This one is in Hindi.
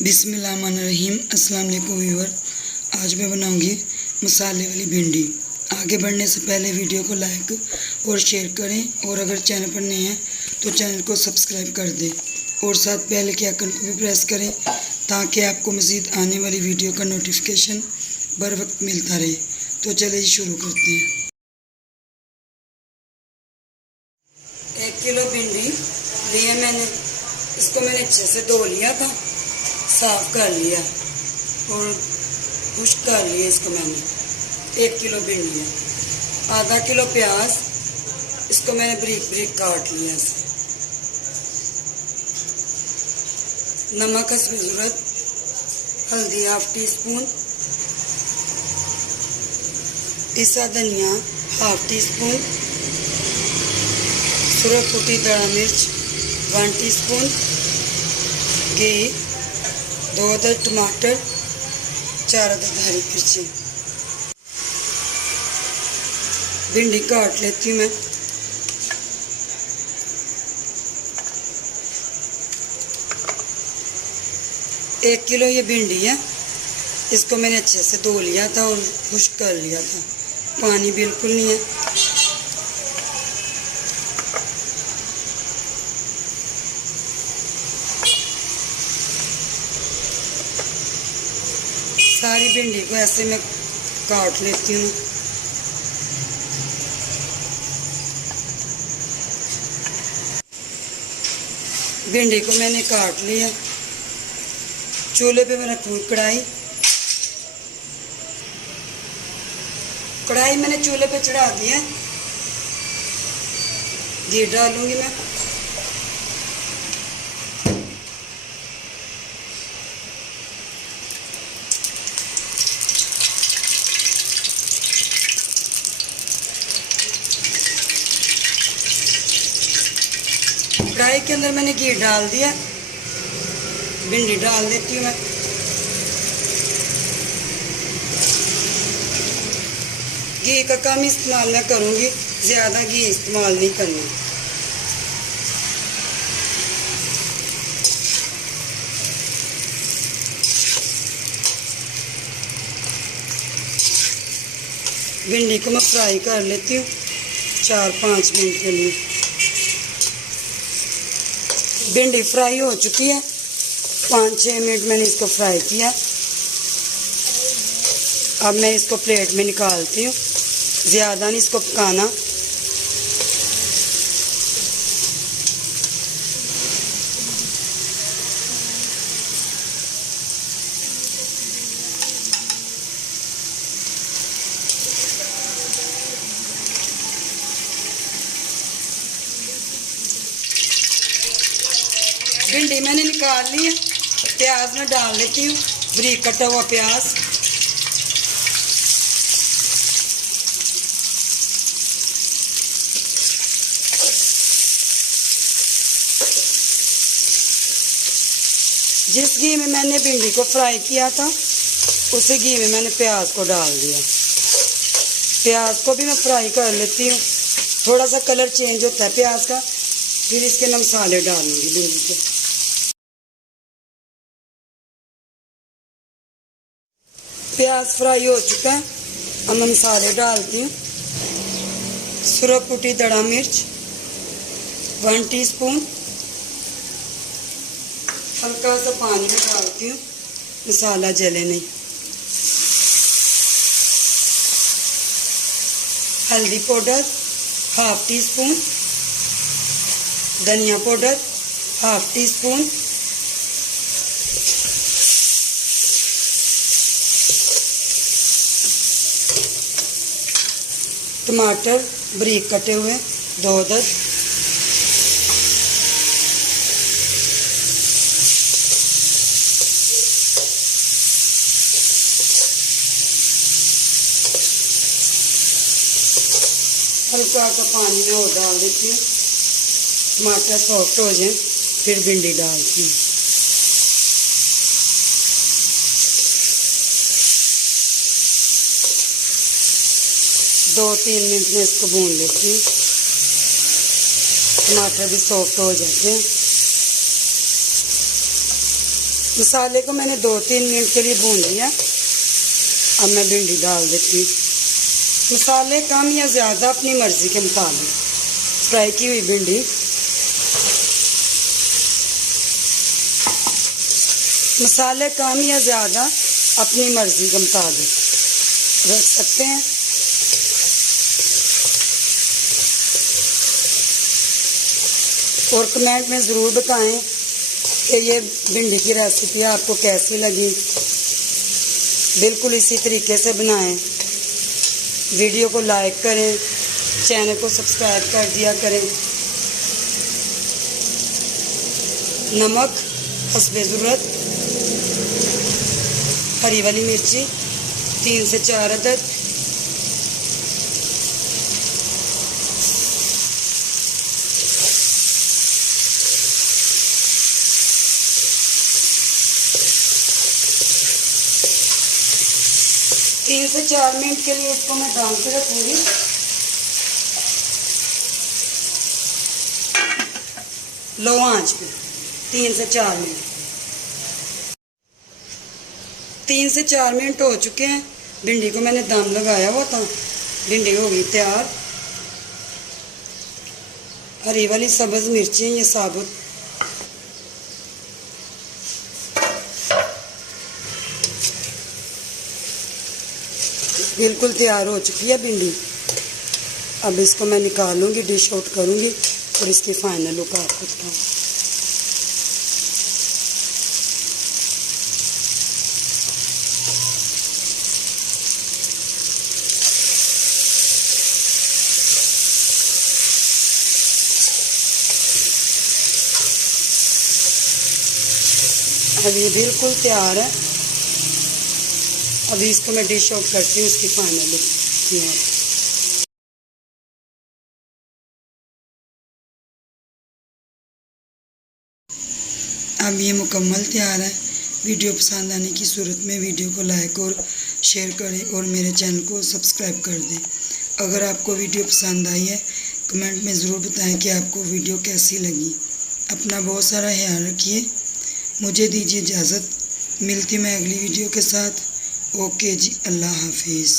बिस्मिल्लाहिर्रहमानिर्रहीम। अस्सलाम वालेकुम व्यूअर। आज मैं बनाऊंगी मसाले वाली भिंडी। आगे बढ़ने से पहले वीडियो को लाइक और शेयर करें और अगर चैनल पर नए हैं तो चैनल को सब्सक्राइब कर दें और साथ बेल के आइकन को भी प्रेस करें ताकि आपको मज़ीद आने वाली वीडियो का नोटिफिकेशन बर वक्त मिलता रहे। तो चलिए शुरू करते हैं। 1 किलो भिंडी लिए मैंने। इसको मैंने अच्छे से धो लिया था, साफ कर लिया और खुश्क कर लिया। इसको मैंने 1 किलो भिंडी है। आधा किलो प्याज, इसको मैंने बारीक बारीक काट लिया। इसे नमक हस्ब ज़रूरत, हल्दी ½ टी स्पून, पिसा धनिया ½ टी स्पून, सुरख कुटी दड़ा मिर्च 1 टी स्पून, घी, 2 अदद टमाटर, 4 अदद हरी मिर्ची। भिंडी काट लेती हूँ मैं। एक किलो ये भिंडी है। इसको मैंने अच्छे से धो लिया था और खुश्क कर लिया था, पानी बिल्कुल नहीं है। सारी भिंडी को ऐसे मैं काट लेती हूँ। भिंडी को मैंने काट लिया। चूल्हे पे मैं रखूँगी कढ़ाई। कढ़ाई मैंने चूल्हे पे चढ़ा दी है। घी डालूंगी मैं। कढ़ाई के अंदर मैंने घी डाल दिया। भिंडी डाल देती हूँ मैं। घी का कम इस्तेमाल मैं करूँगी, ज़्यादा घी इस्तेमाल नहीं करना। भिंडी को मैं फ्राई कर लेती हूँ 4-5 मिनट के लिए। भिंडी फ्राई हो चुकी है। 5-6 मिनट मैंने इसको फ्राई किया। अब मैं इसको प्लेट में निकालती हूँ। ज़्यादा नहीं इसको पकाना। भिंडी मैंने निकाल ली है। प्याज में डाल लेती हूँ, बारीक कटा हुआ प्याज। जिस घी में मैंने भिंडी को फ्राई किया था उसी घी में मैंने प्याज को डाल दिया। प्याज को भी मैं फ्राई कर लेती हूँ। थोड़ा सा कलर चेंज होता है प्याज का, फिर इसके मैं मसाले डालूंगी भिंडी के। प्याज फ्राई हो चुका है। अब मैं मसाले डालती हूँ। सुरख कुटी दड़ा मिर्च 1 टीस्पून, हल्का सा पानी में डालती हूँ, मसाला जले नहीं। हल्दी पाउडर ½ टीस्पून, धनिया पाउडर ½ टीस्पून, टमाटर बारीक कटे हुए 2 अदद, हल्का सा पानी में और डाल देती हूँ। टमाटर सॉफ्ट हो जाए फिर भिंडी डालती हूँ। दो 3 मिनट में इसको भून लेती हूँ। टमाटर भी सॉफ्ट हो जाते हैं। मसाले को मैंने 2-3 मिनट के लिए भून लिया। अब मैं भिंडी डाल देती हूँ। मसाले कम या ज़्यादा अपनी मर्ज़ी के मुताबिक। फ्राई की हुई भिंडी मसाले कम या ज़्यादा अपनी मर्ज़ी के मुताबिक रख सकते हैं। और कमेंट में ज़रूर बताएं कि ये भिंडी की रेसिपी आपको कैसी लगी। बिल्कुल इसी तरीके से बनाएं। वीडियो को लाइक करें, चैनल को सब्सक्राइब कर दिया करें। नमक हस्बे ज़रूरत, हरी वाली मिर्ची 3 से 4 अदद, तीन से 4 मिनट के लिए इसको मैं ढक के रखूँगी। लो आंच पे 3 से 4 मिनट। 3 से 4 मिनट हो चुके हैं। भिंडी को मैंने दम लगाया हुआ था। भिंडी हो गई तैयार। हरी वाली सब्ज़ मिर्ची ये साबुत, बिल्कुल तैयार हो चुकी है भिंडी। अब इसको मैं निकालूंगी, डिश आउट करूंगी और इसकी फाइनल लुक आपको दिखाऊंगी। अब ये बिल्कुल तैयार है। अभी इसको मैं डिश आउट करती हूँ, इसकी फाइनल लुक। अब ये मुकम्मल तैयार है। वीडियो पसंद आने की सूरत में वीडियो को लाइक और शेयर करें और मेरे चैनल को सब्सक्राइब कर दें। अगर आपको वीडियो पसंद आई है कमेंट में ज़रूर बताएं कि आपको वीडियो कैसी लगी। अपना बहुत सारा ख्याल रखिए। मुझे दीजिए इजाज़त। मिलती मैं अगली वीडियो के साथ। ओके जी, अल्लाह हाफिज़।